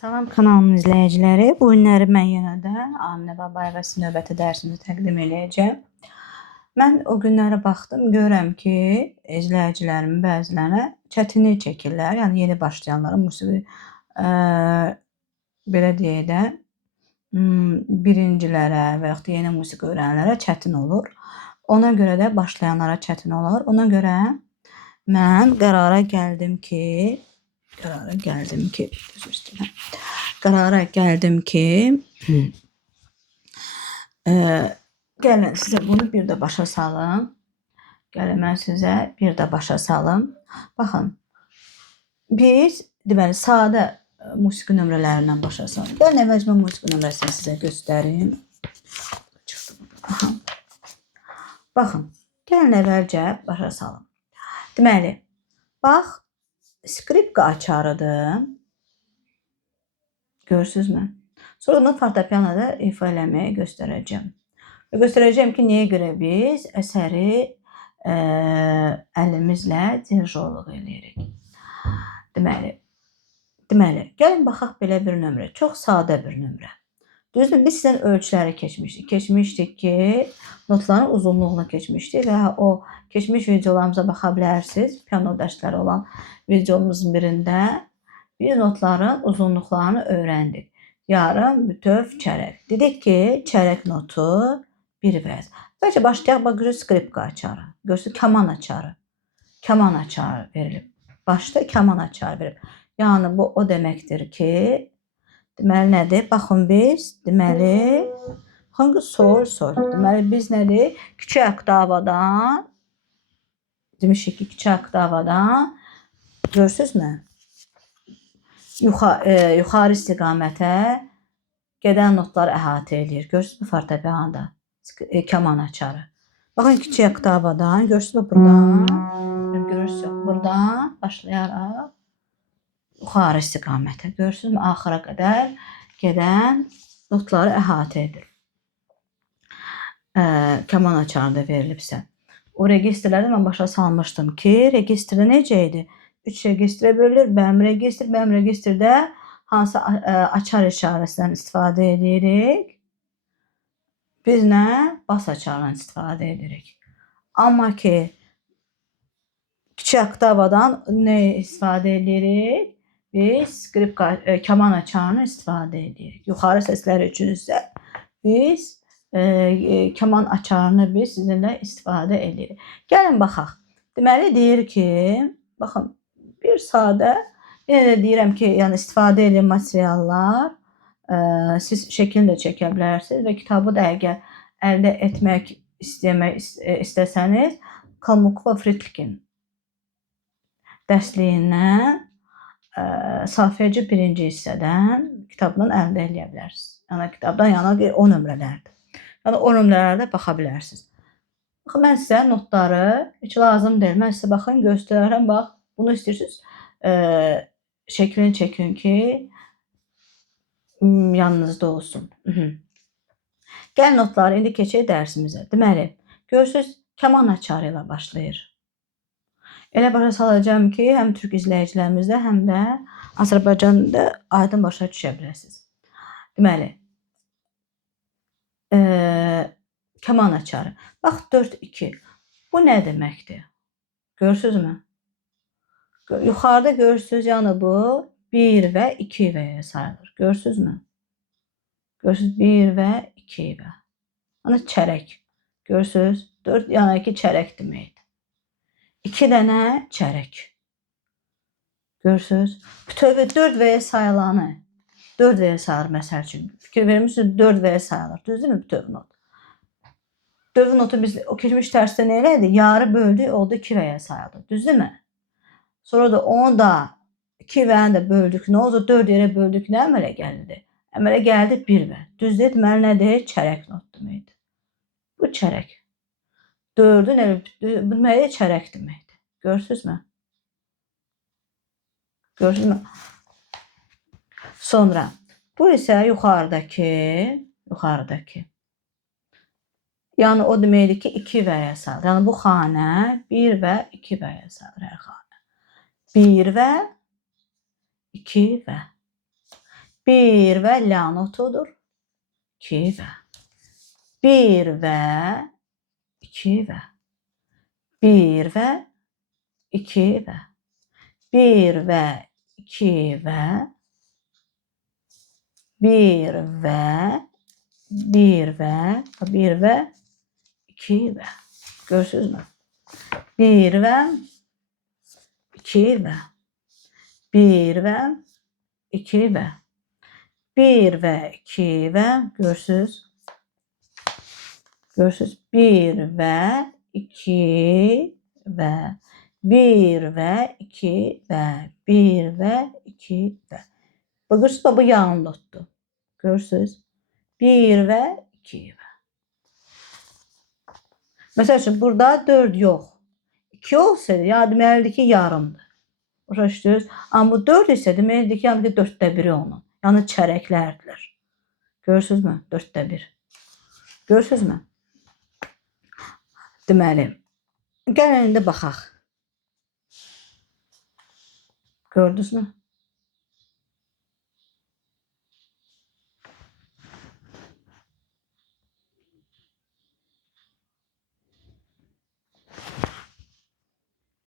Salam kanalımın izləyiciləri. Bu günləri mən yenə də Aminə Babayeva növbəti dərsimizi təqdim edəcəm. Mən o günlərə baxdım, görürəm ki, izləyicilərimin bəzilərinə çətinlik çəkirlər. Yəni yeni başlayanlara musiqi belə deyək də birincilərə və yaxud da yeni musiqi öyrənənlərə çətin olur. Ona görə də başlayanlara çətin olur. Ona görə mən qərara gəldim ki, gəlin sizə bunu bir də başa salım. Gəlin mən sizə bir də başa salım. Baxın, biz deməli sadə musiqi nömrələrindən başa salım. Gəlin əvvəlcə musiqi nömrəsini sizə göstərim. Baxın, gəlin əvvəlcə başa salım. Deməli, bax, skripka açarıdır. Görürsünüzmü? Sonra onu fortepianoda ifa eləməyi göstərəcəm. Və göstərəcəm ki, niyə görə biz əsəri əlimizlə dirijorluq eləyirik. Deməli, gəlin baxaq belə bir nömrə. Çox sadə bir nömrə. Düzdür, biz sizdən ölçüləri keçmişdik. Keçmişdik ki, notların uzunluğunu keçmişdik və o keçmiş videolarımıza baxa bilərsiniz. Piano dərsləri olan videomuzun birində biz notların uzunluqlarını öyrəndik. Yarım, bütöv, çərək. Dedik ki, çərək notu bir vəz. Bəlkə başlayaq, bax, görürsünüz, skripka açarı. Görürsünüz, kaman açarı. Kaman açarı verilib. Başda kaman açarı verilib. Yəni, bu o deməkdir ki, deməli nədir? Baxın biz, deməli, hangi sol. Deməli, biz nədir? Kiçik oktavadan, demişik ki, kiçik oktavadan, görürsünüzmü? Yuxarı istiqamətə gedən notları əhatə edir. Görürsünüzmü fortepianoda? Kaman açarı. Baxın, kiçik oktavadan, görürsünüzmü buradan? Görürsünüz, buradan başlayaraq yuxarı istiqamətə. Görürsünüzmü? Axıra qədər gedən notları əhatə edir. Kaman açarı da verilibsə. O registrləri mən başa salmışdım ki, registrdə necə idi? 3 registrə bölünür. Bəm registrdə hansı açar işarəsindən istifadə edirik? Biz nə? Bas açarından istifadə edirik. Amma ki, kiçik oktavadan nə istifadə edirik? Biz kaman açarını istifadə edirik. Yuxarı səslər üçün isə biz kaman açarını biz sizinlə istifadə edirik. Gəlin baxaq. Deməli deyir ki, baxın, bir sadə, yenə də deyirəm ki, yəni istifadə edin materiallar, siz şəklini də çəkə bilərsiniz və kitabı da əgər əldə etmək istəsəniz, Kalmukova Fritkin dərsliyindən safiyəcə birinci hissədən kitabdan əldə edə bilərsiniz. Yəni kitabdan yana o nömrələrdir. Yəni o nömrələrdə baxa bilərsiniz. Baxın, mən sizə notları heç lazım deyil. Mən sizə baxın, göstərərəm. Bax, bunu istəyirsiniz, şəklini çəkin ki, yanınızda olsun. Gəl notları, indi keçək dərsimizə. Deməli, görürsünüz, kaman açarı ilə başlayır. Elə başa salacağım ki, həm türk izləyicilərimizdə, həm də Azərbaycanda aydın başa düşə biləsiniz. Deməli, kaman açarı. Bax, 4-2. Bu nə deməkdir? Görürsünüzmü? Yuxarıda görürsünüz, yəni bu 1 və 2 və sayılır. Görürsünüzmü? Görürsünüz, 1 və 2 və. Yəni çərək. Görürsünüz, 4 yəni 2 çərək deməkdir. 2 dənə çərək. Görürsünüz? Bütöv 4 və sayılanı. 4 və sayılır, məsəl üçün. Fikir vermişsiniz, 4 və sayılır. Düzdürmü bütöv not? Bütöv notu biz o keçmiş dərsdə nə elədi? Yarı böldük, oldu 2 və sayıldı. Düzdürmü? Sonra da onu da 2 və-ni də böldük. Nə oldu? 4 yerə böldük. Nə əmələ gəldi? Əmələ gəldi 1 və. Düzdür, deməli nədir? Çərək not deməkdir. Bu çərək. 4-ün deməli çərək deməkdir. Görürsünüzmü? Görürsünüzmü? Sonra bu isə yuxarıdakı. Yəni o deməkdir ki, 2 və sayılır. Yəni bu xanə 1 və 2 və sayılır hər xanə. 1 və 2 və. 1 və la notudur. 2 və 1 və 2 və 1 və 2 və 1 və 2 və 1 və 1 və 1 və 2 və görürsünüzmü? 1 və 2 və 1 və 2 və 1 və 2 və görürsünüz? Görürsünüz? 1 və 2 və 1 və 2 və 1 və 2 və. Bakırsınız, bu yarım notdur. Görürsünüz? 1 və 2 və. Məsəl üçün, burada 4 yox. 2 olsaydı, ya deməlidir ki, yarımdır. Başa düşdünüz? Amma bu 4 isə deməlidir ki, yəni ki, 4də 1-i onun. Yəni çərəklərdir. Görürsünüzmü? 4də 1. Görürsünüzmü? Deməli, gəlin indi baxaq. Gördünüzmü?